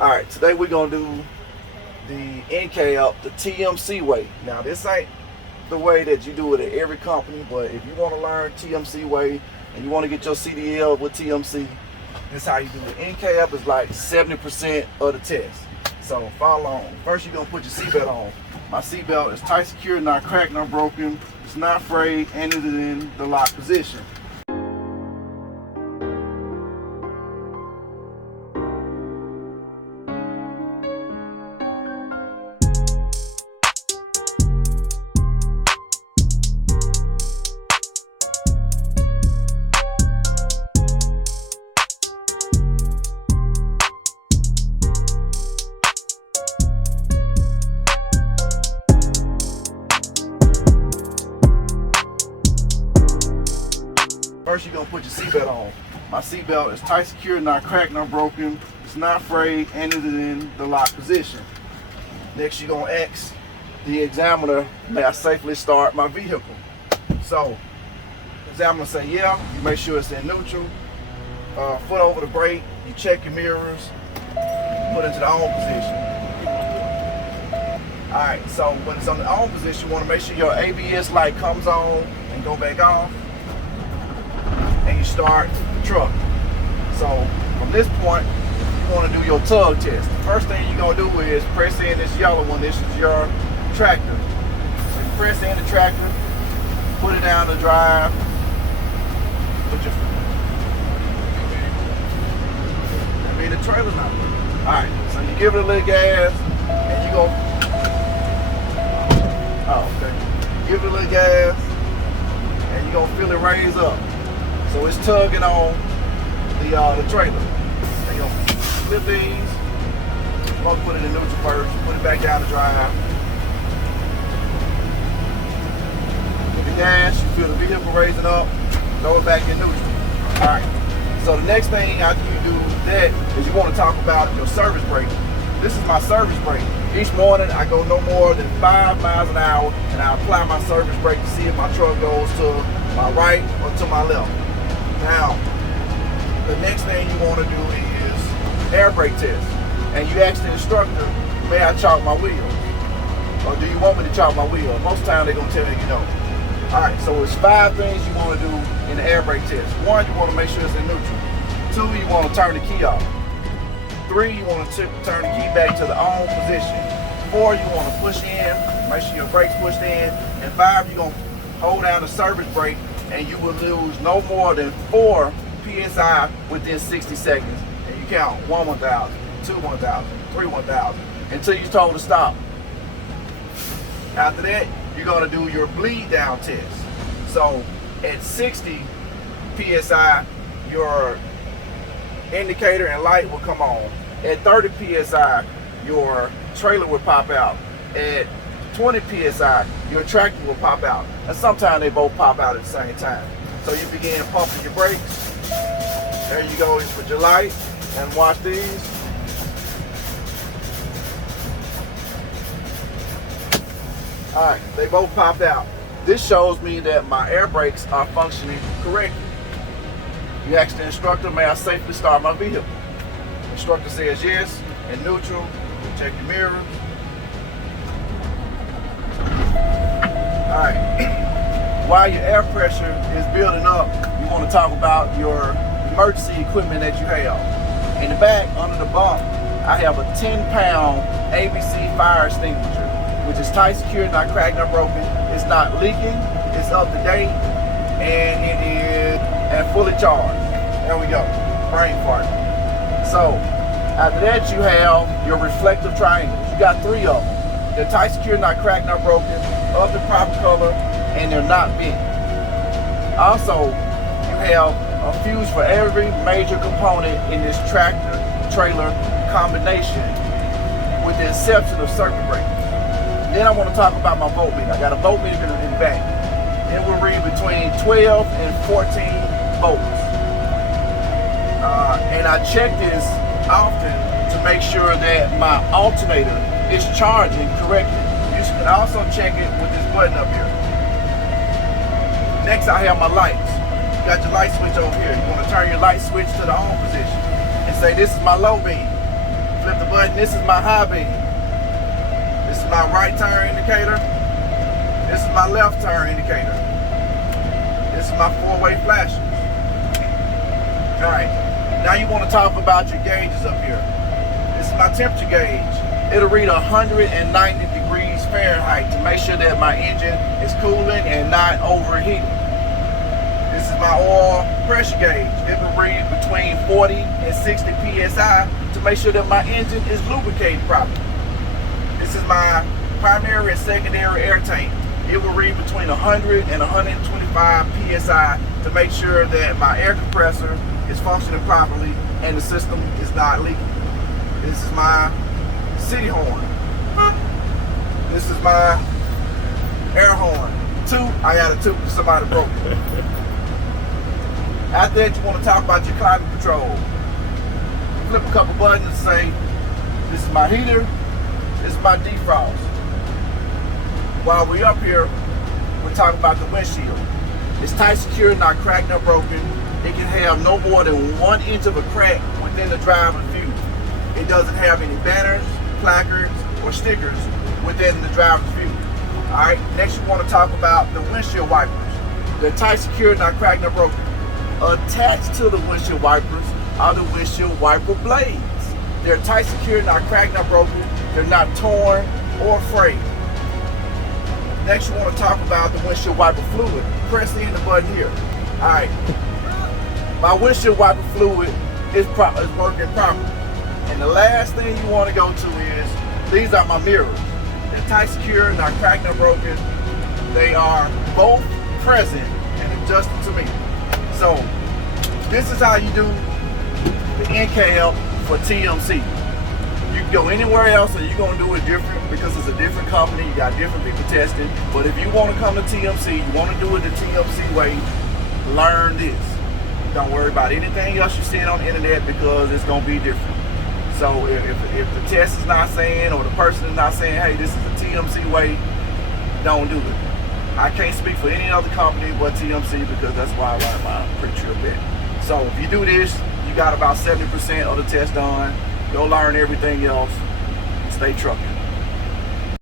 Alright, today we're going to do the in cab the TMC way. Now this ain't the way that you do it at every company, but if you want to learn TMC way and you want to get your CDL with TMC, this is how you do it. In cab is like 70% of the test. So follow along. First you're going to put your seatbelt on. My seatbelt is tight, secure, not cracked, not broken. It's not frayed, and it is in the lock position. First, you're gonna put your seatbelt on. My seatbelt is tight, secure, not cracked, not broken. It's not frayed, and it is in the lock position. Next, you're gonna ask the examiner, may I safely start my vehicle? So, the examiner say, yeah. You make sure it's in neutral. Foot over the brake. You check your mirrors. Put it into the on position. All right. So when it's on the on position, you want to make sure your ABS light comes on and go back off. And you start the truck. So from this point, you want to do your tug test. The first thing you're going to do is press in this yellow one. This is your tractor. So you press in the tractor, put it down to drive. I mean, the trailer's not moving. All right, so you give it a little gas, and you go. Oh, okay. Give it a little gas, and you're gonna feel it raise up. So it's tugging on the trailer. And you're gonna flip these. I'm gonna put it in neutral first, put it back down to drive. With the gas, you feel the vehicle raising up, throw it back in neutral. Alright. So the next thing after you do that is you want to talk about your service brake. This is my service brake. Each morning I go no more than 5 miles an hour and I apply my service brake to see if my truck goes to my right or to my left. Now, the next thing you want to do is air brake test. And you ask the instructor, may I chalk my wheels? Or do you want me to chalk my wheel? Most times they're going to tell you no. Alright, so it's 5 things you want to do in the air brake test. 1, you want to make sure it's in neutral. 2, you want to turn the key off. 3, you want to turn the key back to the on position. 4, you want to push in, make sure your brake's pushed in. And 5, you're going to hold down the service brake and you will lose no more than 4 PSI within 60 seconds. And you count 1 1000, 2 1000, 3 1000 until you're told to stop. After that, you're going to do your bleed down test. So at 60 PSI, your indicator and light will come on. At 30 PSI, your trailer will pop out. At 20 PSI, your tractor will pop out. And sometimes they both pop out at the same time. So you begin pumping your brakes. There you go, you put your light and watch these. All right, they both popped out. This shows me that my air brakes are functioning correctly. You ask the instructor, may I safely start my vehicle? The instructor says yes, in neutral, check your mirrors. All right, while your air pressure is building up, you want to talk about your emergency equipment that you have. In the back, under the bump, I have a 10-pound ABC fire extinguisher, which is tight, secure, not cracked, not broken. It's not leaking, it's up to date, and it is fully charged. There we go, brain fart. So, after that you have your reflective triangles. You got 3 of them. They're tight, secure, not cracked, not broken, of the proper color, and they're not bent. Also, you have a fuse for every major component in this tractor trailer combination, with the exception of circuit breakers. Then I want to talk about my voltmeter. I got a voltmeter in the back. It will read between 12 and 14 volts. And I check this often to make sure that my alternator is charging correctly. You can also check it with this button up here. Next, I have my lights. You got your light switch over here. You want to turn your light switch to the on position and say, this is my low beam. Flip the button. This is my high beam. This is my right turn indicator. This is my left turn indicator. This is my four-way flashers. All right, now you want to talk about your gauges up here. This is my temperature gauge. It'll read 190 degrees Fahrenheit to make sure that my engine is cooling and not overheating. This is my oil pressure gauge. It will read between 40 and 60 psi to make sure that my engine is lubricated properly. This is my primary and secondary air tank. It will read between 100 and 125 psi to make sure that my air compressor is functioning properly and the system is not leaking. This is my city horn. This is my air horn. Toot, I got a toot because somebody broke it. After that, you want to talk about your climate control. Flip a couple buttons and say, this is my heater, this is my defrost. While we're up here, we're talking about the windshield. It's tight, secure, not cracked, not broken. It can have no more than 1 inch of a crack within the driver's view. It doesn't have any banners, placards, or stickers within the driver's view. All right, next you want to talk about the windshield wipers. They're tight, secure, not cracked, not broken. Attached to the windshield wipers are the windshield wiper blades. They're tight, secure, not cracked, not broken. They're not torn or frayed. Next, you want to talk about the windshield wiper fluid. Press in the button here. All right. My windshield wiper fluid is working properly. And the last thing you want to go to is, these are my mirrors. They're tight, secure, not cracked, not broken. They are both present and adjusted to me. So, this is how you do the in cab for TMC. You can go anywhere else and you're going to do it different because it's a different company, you got different people testing. But if you want to come to TMC, you want to do it the TMC way, learn this. Don't worry about anything else you're seeing on the internet because it's going to be different. So if the test is not saying, or the person is not saying, hey, this is the TMC way, don't do it. I can't speak for any other company but TMC because that's why I learned my pretty trip at. So if you do this, you got about 70% of the test done. Go learn everything else. Stay trucking.